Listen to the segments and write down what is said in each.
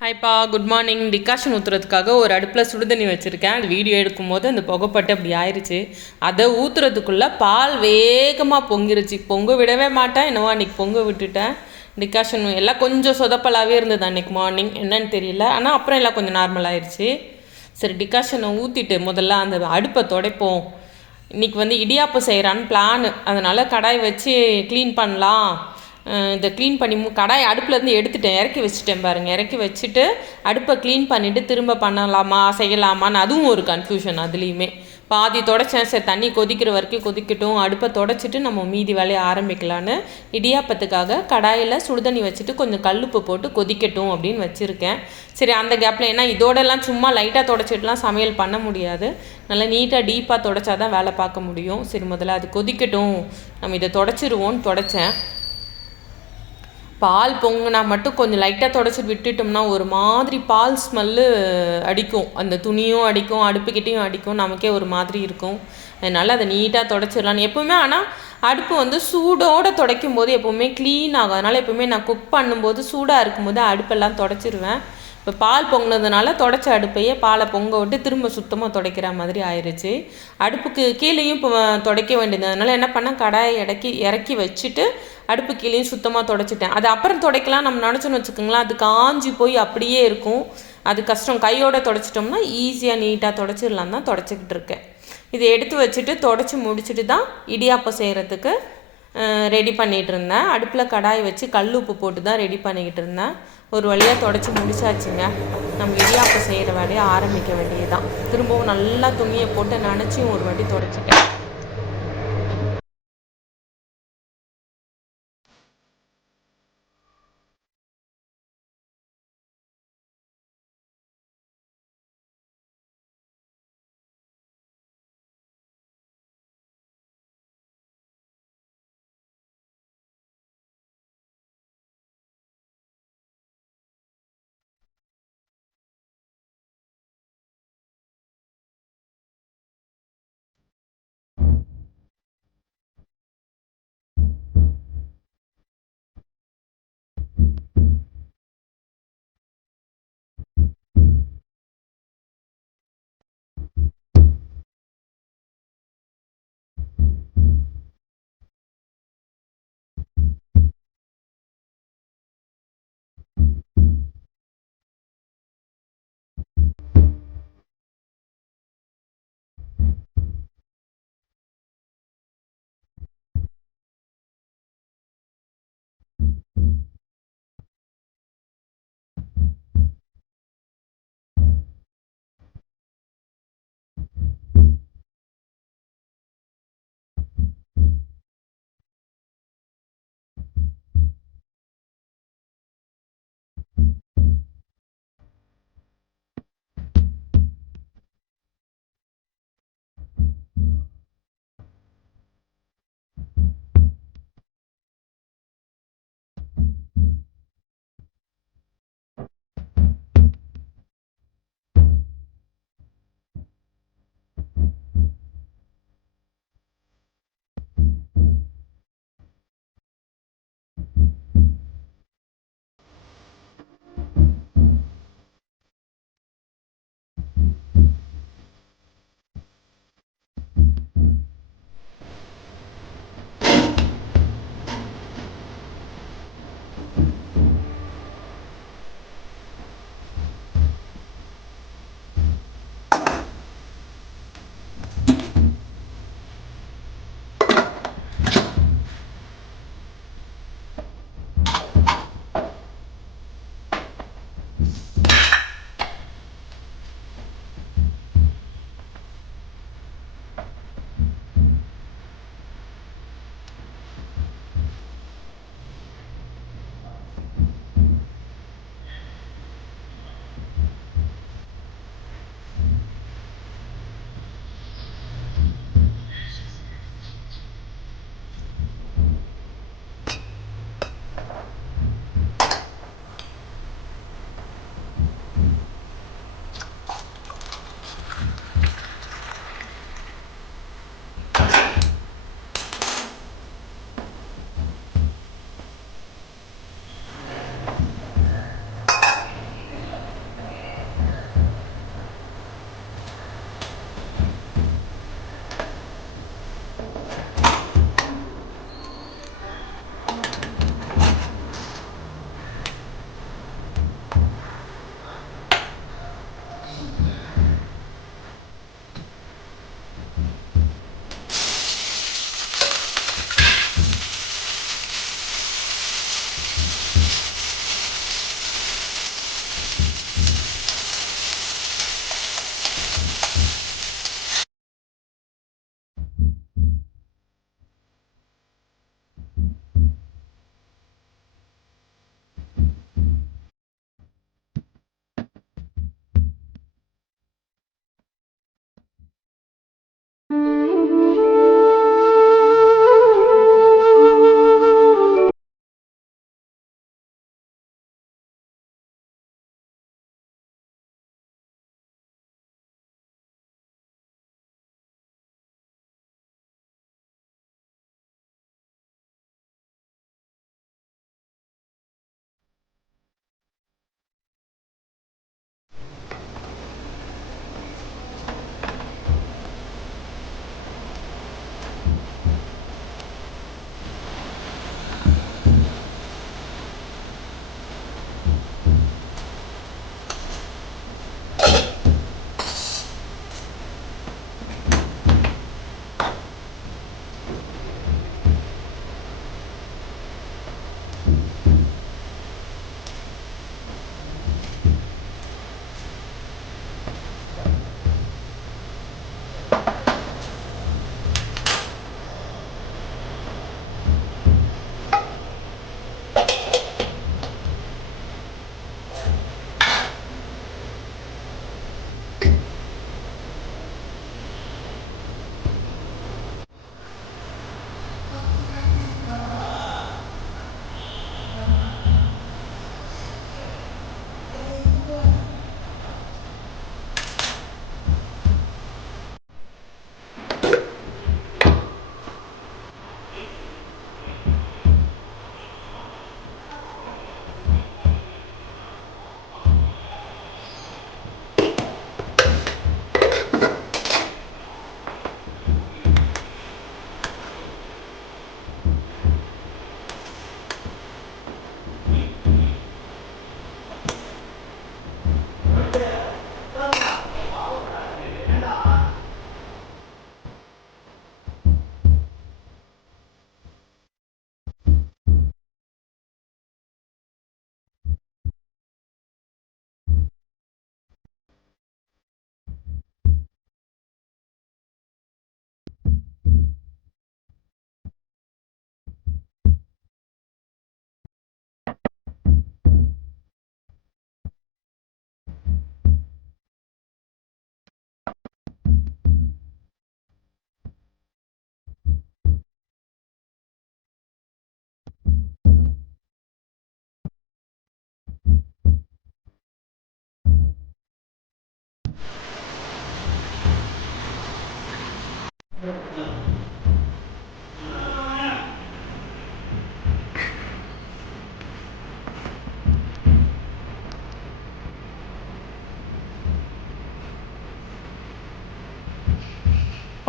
ஹாய்ப்பா, good morning. Decoction ஊற்றுறதுக்காக ஒரு அடுப்பில் சுடுதண்ணி வச்சுருக்கேன். அது வீடியோ எடுக்கும்போது அந்த புகைப்பட்டு அப்படி ஆயிடுச்சு. அதை ஊற்றுறதுக்குள்ளே பால் வேகமாக பொங்கிருச்சு. பொங்க விடவே மாட்டேன், என்னவோ அன்றைக்கி பொங்க விட்டுட்டேன். டிகாஷன் எல்லாம் கொஞ்சம் சொதப்பலாகவே இருந்தது அன்றைக்கி மார்னிங், என்னன்னு தெரியல. ஆனால் அப்புறம் எல்லாம் கொஞ்சம் நார்மல் ஆயிடுச்சு. சரி, டிகாஷனை ஊற்றிட்டு முதல்ல அந்த அடுப்பை துடைப்போம். இன்றைக்கி இடியாப்பம் செய்கிறான்னு பிளானு. அதனால் கடாய் வச்சு க்ளீன் பண்ணலாம். இதை க்ளீன் பண்ணி கடாய் அடுப்புலேருந்து எடுத்துட்டேன், இறக்கி வச்சுட்டேன் பாருங்கள். இறக்கி வச்சுட்டு அடுப்பை க்ளீன் பண்ணிவிட்டு திரும்ப பண்ணலாமா செய்யலாமான்னு அதுவும் ஒரு கன்ஃபியூஷன். அதுலேயுமே பாதி தொடச்சேன். சரி, தண்ணி கொதிக்கிற வரைக்கும் கொதிக்கட்டும், அடுப்பை தொடச்சிட்டு நம்ம மீதி வேலையை ஆரம்பிக்கலான்னு இடியாப்பத்துக்காக கடாயில் சுடுதண்ணி வச்சுட்டு கொஞ்சம் கல்லுப்பு போட்டு கொதிக்கட்டும் அப்படின்னு வச்சுருக்கேன். சரி, அந்த கேப்பில் ஏன்னா இதோடலாம் சும்மா லைட்டாக தொடச்சிட்டுலாம் சமையல் பண்ண முடியாது, நல்லா நீட்டாக டீப்பாக தொடச்சா தான் வேலை பார்க்க முடியும். சரி, முதல்ல அது கொதிக்கட்டும், நம்ம இதை தொடச்சிருவோன்னு தொடச்சேன். பால் பொங்குனா மட்டும் கொஞ்சம் லைட்டாக தொடச்சிட்டு விட்டுட்டோம்னா ஒரு மாதிரி பால் ஸ்மெல்லு அடிக்கும். அந்த துணியும் அடிக்கும், அடுப்புக்கிட்டேயும் அடிக்கும், நமக்கே ஒரு மாதிரி இருக்கும். அதனால் அதை நீட்டாக தொடச்சிடலான்னு எப்போவுமே. ஆனால் அடுப்பு சூடோடு துடைக்கும் போது எப்போவுமே க்ளீன் ஆகும். அதனால் எப்போவுமே நான் குக் பண்ணும்போது சூடாக இருக்கும்போது அடுப்பெல்லாம் தொடச்சிருவேன். இப்போ பால் பொங்கினதுனால தொடச்ச அடுப்பையே பாலை பொங்க விட்டு திரும்ப சுத்தமாக துடைக்கிற மாதிரி ஆயிடுச்சு. அடுப்புக்கு கீழேயும் இப்போ துடைக்க வேண்டியது. அதனால் என்ன பண்ணேன், கடாயை இறக்கி வச்சுட்டு அடுப்பு கீழேயும் சுத்தமாக துடைச்சிட்டேன். அது அப்புறம் துடைக்கலாம் நம்ம நினச்சோன்னு வச்சுக்கோங்களேன், அது காஞ்சி போய் அப்படியே இருக்கும். அது கஷ்டம். கையோடு துடைச்சிட்டோம்னா ஈஸியாக நீட்டாக துடைச்சிடலாம் தான் துடைச்சிக்கிட்டு இருக்கேன். இதை எடுத்து வச்சுட்டு துடைச்சி முடிச்சுட்டு தான் இடியாப்பம் செய்கிறதுக்கு ரெடி பண்ணிகிட்டு இருந்தேன். அடுப்பில் கடாய் வச்சு கல் உப்பு போட்டு தான் ரெடி பண்ணிக்கிட்டு இருந்தேன். ஒரு வழியாக துடைச்சி முடிச்சாச்சுங்க. நம்ம இடியாப்பம் செய்கிற வேலையை ஆரம்பிக்க வேண்டியதுதான். திரும்பவும் நல்லா துணியை போட்டு நனைச்சி ஒரு வாட்டி துடைச்சிட்டேன்.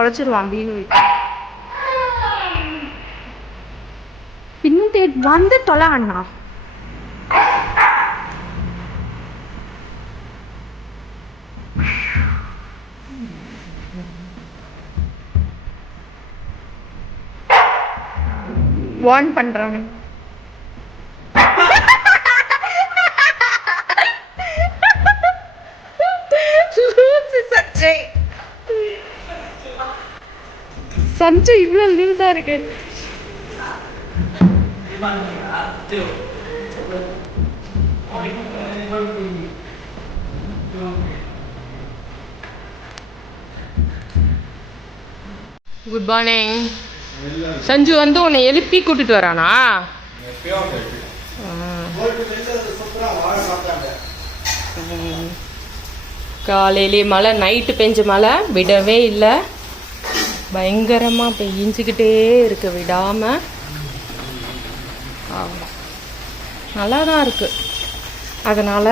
குழச்சிருவான் வீடு பின்னு வந்து தொலை அண்ணா. வார்ன் பண்றாங்க. சஞ்சு இவ்வளவு லீவ்தா இருக்கு. Good morning. சஞ்சு வந்து உன்னை எழுப்பி கூட்டிட்டு வரானா? காலையிலே மழை, நைட்டு பெஞ்ச மழை விடவே இல்லை, பயங்கரமாக பெய்ஞ்சிக்கிட்டே இருக்கு விடாமல். நல்லா தான் இருக்குது. அதனால்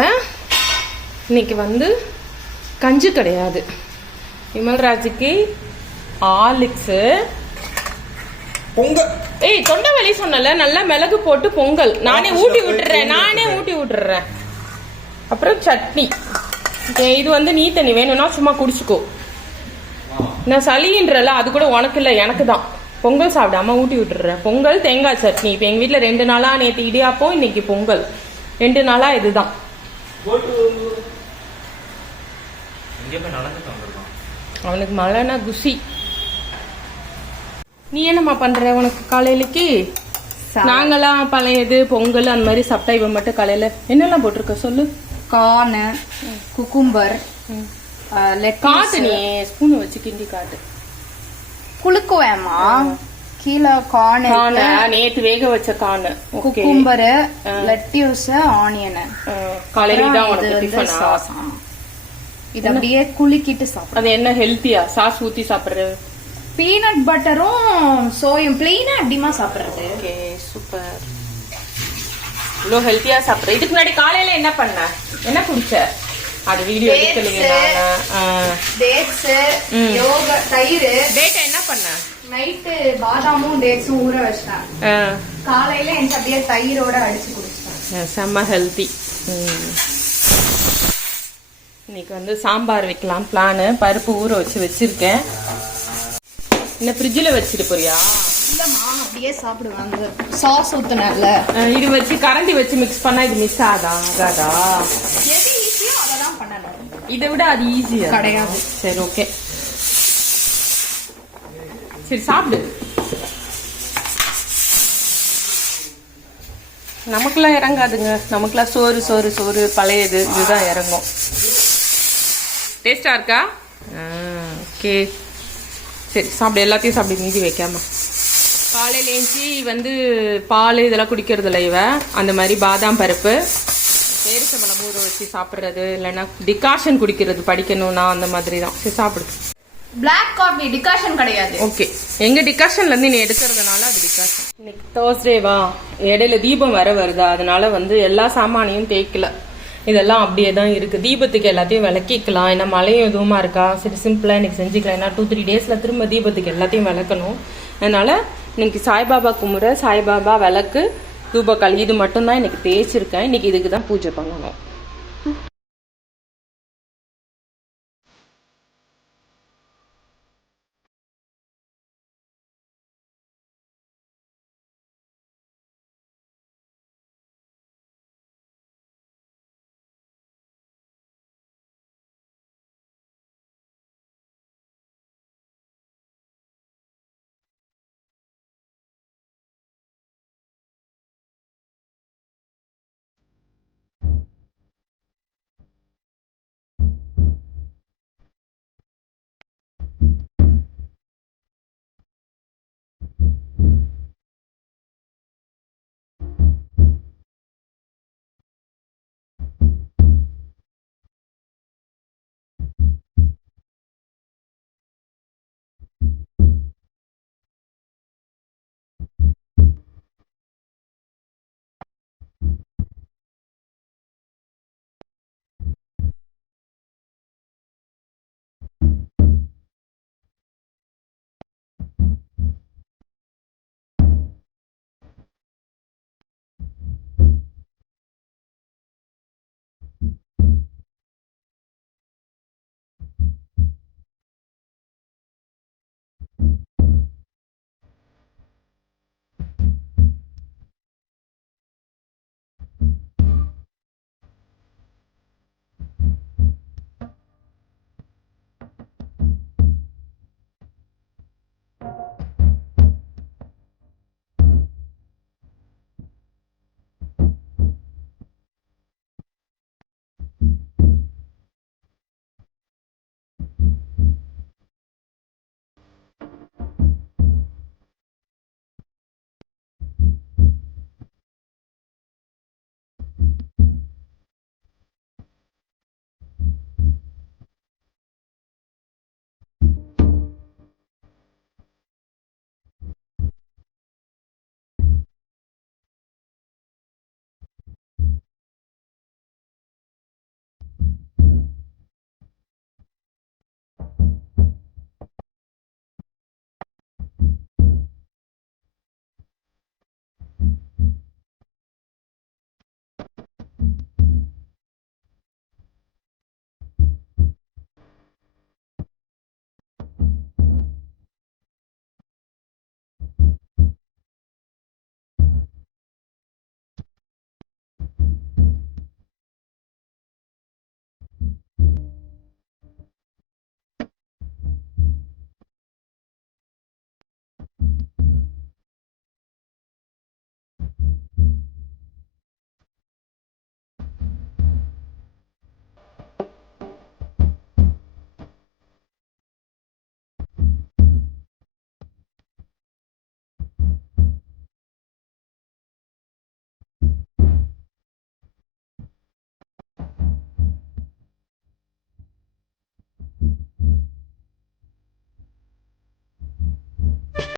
இன்னைக்கு வந்து கஞ்சி கிடையாது. விமல்ராஜுக்கு ஆலிக்ஸு பொங்கல். ஏய் தொண்டை வலி சொன்னல, நல்லா மிளகு போட்டு பொங்கல் நானே ஊட்டி விட்டுறேன். அப்புறம் சட்னி. இது வந்து நீ தண்ணி வேணும்னா சும்மா குடிச்சுக்கோ. நான் சளின்றல, அது கூட உனக்கு இல்லை எனக்கு தான். பொங்கல் சாப்பிடாம ஊட்டி விட்டுறேன். பொங்கல் தேங்காய் சட்னி. இப்போ எங்கள் வீட்டில் 2 நாளா, நேற்று இடியாப்பம், இன்னைக்கு பொங்கல். 2 நாளா இதுதான். அவனுக்கு மழைனா குசி. நீ என்னம்மா பண்ற உனக்கு காலையிலக்கு? நாங்கெல்லாம் பழையது பொங்கல் அந்த மாதிரி சாப்பிட்டா, இவன் மட்டும் காலையில என்னெல்லாம் போட்டிருக்க சொல்லு. கார்னு, குக்கும்பர், காட்டு. நீ ஸ்பூன் வச்சு கிண்டி காட்டு. குளுக்குவேமா கீழே கார்னு, நேத்து வேக வச்ச கார்னு, குக்கும்பரு, லெட்யூஸ், ஆனியன். காலையில தான் உனக்கு டிஃபன். இது அப்படியே குலுக்கிட்டு சாப்பிடு. அது என்ன ஹெல்த்தியா? சாஸ் ஊத்தி சாப்பிடுறது? பீனட் பட்டரும் சோயும் பிளெயினா அப்படிமா சாப்பிடுறது. Okay super. இவ்வளோ ஹெல்த்தியா சாப்பிடுற. இதுக்கு முன்னாடி காலையில என்ன பண்ண, என்ன குடிச்ச? அது வீடியோ எடுக்கலீங்க. டேட்ஸ், யோகர்ட், தயிர். டேட் என்ன பண்ண? நைட்டு பாதாமும் டேட்ஸும் ஊற வச்சிட்டேன். காலையில எனக்கு அப்படியே தயிரோட அடிச்சு குடிச்சிட்டேன். செம்ம ஹெல்த்தி. இன்னைக்கு வந்து சாம்பார் வைக்கலாம் பிளானு. பருப்பு ஊற வச்சிருக்கேன். என்ன ஃப்ரிட்ஜில் வச்சுட்டு போறியா? இல்லம்மா, அப்படியே சாப்பிடுவேன். அந்த சாஸ் ஊத்துனல இது வச்சு கரண்டி வச்சு மிக்ஸ் பண்ணா இது மிஸ் ஆகாதா? எது ஈஸியோ அதை தான் பண்ணணும். இதை விட அது ஈஸியா கிடையாது. சரி ஓகே, சரி சாப்பிடு. நமக்குலாம் இறங்காதுங்க. நமக்குலாம் சோறு சோறு சோறு பழையது இதுதான் இறங்கும். டேஸ்டா இருக்கா? ஓகே சரி சாப்பிடு. எல்லாத்தையும் சாப்பிடு, மீதி வைக்காம. காலையில் ஏஞ்சி வந்து பால் இதெல்லாம் குடிக்கிறது இல்லை இவ. அந்த மாதிரி பாதாம் பருப்பு, பேரிச்சம்பழம் ஊற வச்சு சாப்பிட்றது, இல்லைன்னா டிகாஷன் குடிக்கிறது படிக்கணும்னா அந்த மாதிரி தான். சரி சாப்பிடு. பிளாக் காஃபி டிகாஷன் கிடையாது. ஓகே, எங்க டிகாஷன்ல இருந்து நீ எடுக்கிறதுனால அது டிகாஷன். இன்னைக்கு தேர்ஸ்டேவா, இடையில தீபம் வருதா, அதனால வந்து எல்லா சாமானையும் தேய்க்கல. இதெல்லாம் அப்படியே தான் இருக்கு. தீபத்துக்கு எல்லாத்தையும் விளக்கிக்கலாம். ஏன்னா மழையும் எதுவுமா இருக்கா. சரி சிம்பிளா இன்னைக்கு செஞ்சுக்கலாம். ஏன்னா 2-3 டேஸ்ல திரும்ப தீபத்துக்கு எல்லாத்தையும் விளக்கணும். அதனால இன்னைக்கு சாய்பாபா கும்பிட, சாய்பாபா விளக்கு, தூபக்காளி இது மட்டும் தான் இன்னைக்கு தேய்ச்சிருக்கேன். இன்னைக்கு இதுக்கு தான் பூஜை பண்ணணும்.